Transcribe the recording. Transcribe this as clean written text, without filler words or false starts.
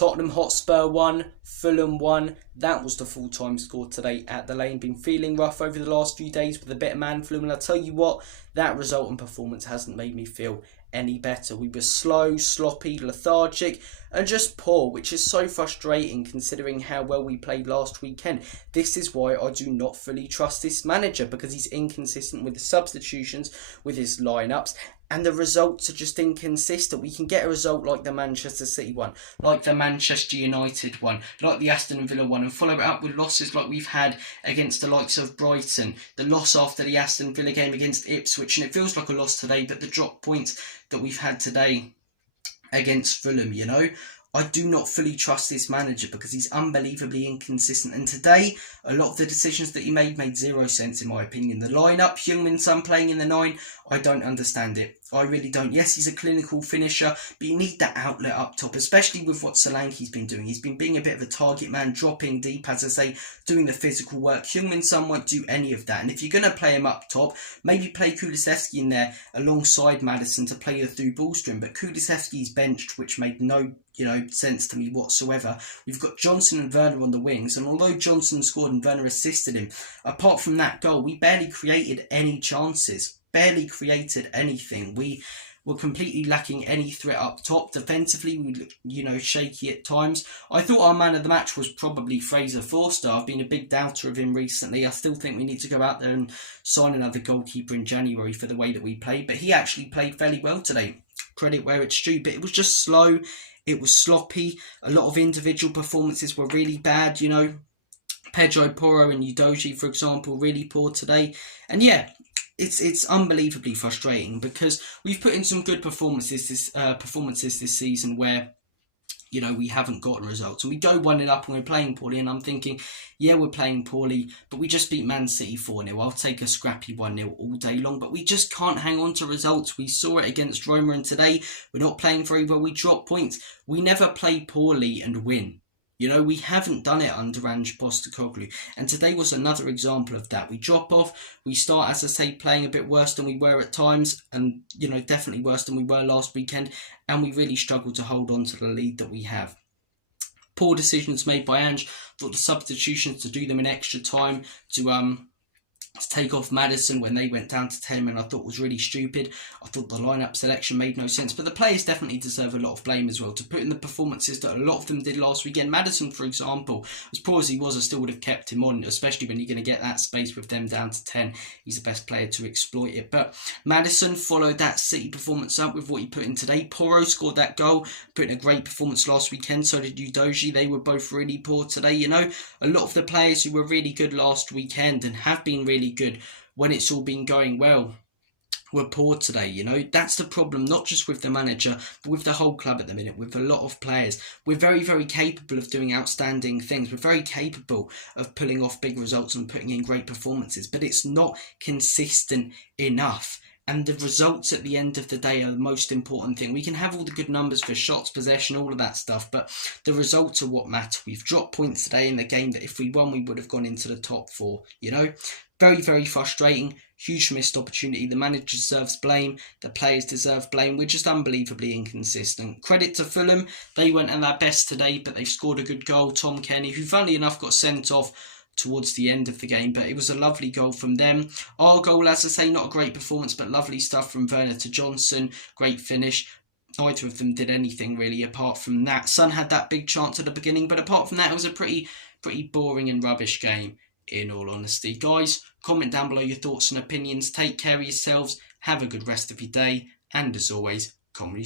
Tottenham Hotspur 1, Fulham 1. That was the full-time score today at the Lane. Been feeling rough over the last few days with a bit of man flu, and I'll tell you what, that result and performance hasn't made me feel any better. We were slow, sloppy, lethargic and just poor, which is so frustrating considering how well we played last weekend. This is why I do not fully trust this manager, because he's inconsistent with the substitutions, with his lineups, and the results are just inconsistent. We can get a result like the Manchester City one, like the Manchester United one, like the Aston Villa one, and follow it up with losses like we've had against the likes of Brighton, the loss after the Aston Villa game against Ipswich, and it feels like a loss today, but the drop points that we've had today against Fulham, I do not fully trust this manager because he's unbelievably inconsistent. And today, a lot of the decisions that he made zero sense in my opinion. The lineup, Heung-min Son playing in the 9, I don't understand it. I really don't. Yes, he's a clinical finisher, but you need that outlet up top, especially with what Solanke's been doing. He's been being a bit of a target man, dropping deep, as I say, doing the physical work. Heung-min Son won't do any of that. And if you're going to play him up top, maybe play Kulusevski in there alongside Maddison to play the through ball stream. But Kulusevski's benched, which made no sense to me whatsoever. We've got Johnson and Werner on the wings, and although Johnson scored and Werner assisted him, apart from that goal, we barely created any chances. Barely created anything. We were completely lacking any threat up top. Defensively, we looked, shaky at times. I thought our man of the match was probably Fraser Forster. I've been a big doubter of him recently. I still think we need to go out there and sign another goalkeeper in January for the way that we played, but he actually played fairly well today. Credit where it's due, but it was just slow. It was sloppy. A lot of individual performances were really bad, Pedro Porro and Udogie, for example, really poor today. And yeah, it's unbelievably frustrating because we've put in some good performances this season where we haven't gotten results, and we go 1-0 up and we're playing poorly, and I'm thinking, yeah, we're playing poorly, but we just beat Man City 4-0. I'll take a scrappy 1-0 all day long, but we just can't hang on to results. We saw it against Roma, and today we're not playing very well. We drop points. We never play poorly and win. We haven't done it under Ange Postecoglou, and today was another example of that. We drop off, we start, as I say, playing a bit worse than we were at times, and, definitely worse than we were last weekend, and we really struggle to hold on to the lead that we have. Poor decisions made by Ange. Thought the substitutions, to do them in extra time, to take off Maddison when they went down to 10 men, I thought was really stupid. I thought the lineup selection made no sense, but the players definitely deserve a lot of blame as well to put in the performances that a lot of them did last weekend. Maddison, for example, as poor as he was, I still would have kept him on, especially when you're going to get that space with them down to 10. He's the best player to exploit it. But Maddison followed that City performance up with what he put in today. Porro scored that goal, put in a great performance last weekend. So did Udogie. They were both really poor today. A lot of the players who were really good last weekend and have been really good when it's all been going well were poor today. That's the problem, not just with the manager, but with the whole club at the minute, with a lot of players. We're very, very capable of doing outstanding things. We're very capable of pulling off big results and putting in great performances, but it's not consistent enough. And the results at the end of the day are the most important thing. We can have all the good numbers for shots, possession, all of that stuff, but the results are what matter. We've dropped points today in the game that if we won, we would have gone into the top 4, Very, very frustrating. Huge missed opportunity. The manager deserves blame. The players deserve blame. We're just unbelievably inconsistent. Credit to Fulham. They went at their best today, but they've scored a good goal. Tom Kenny, who funnily enough got sent off towards the end of the game, but it was a lovely goal from them. Our goal, as I say, not a great performance, but lovely stuff from Werner to Johnson. Great finish. Neither of them did anything really apart from that. Son had that big chance at the beginning, but apart from that, it was a pretty boring and rubbish game, in all honesty. Guys, comment down below your thoughts and opinions. Take care of yourselves. Have a good rest of your day. And as always, comedy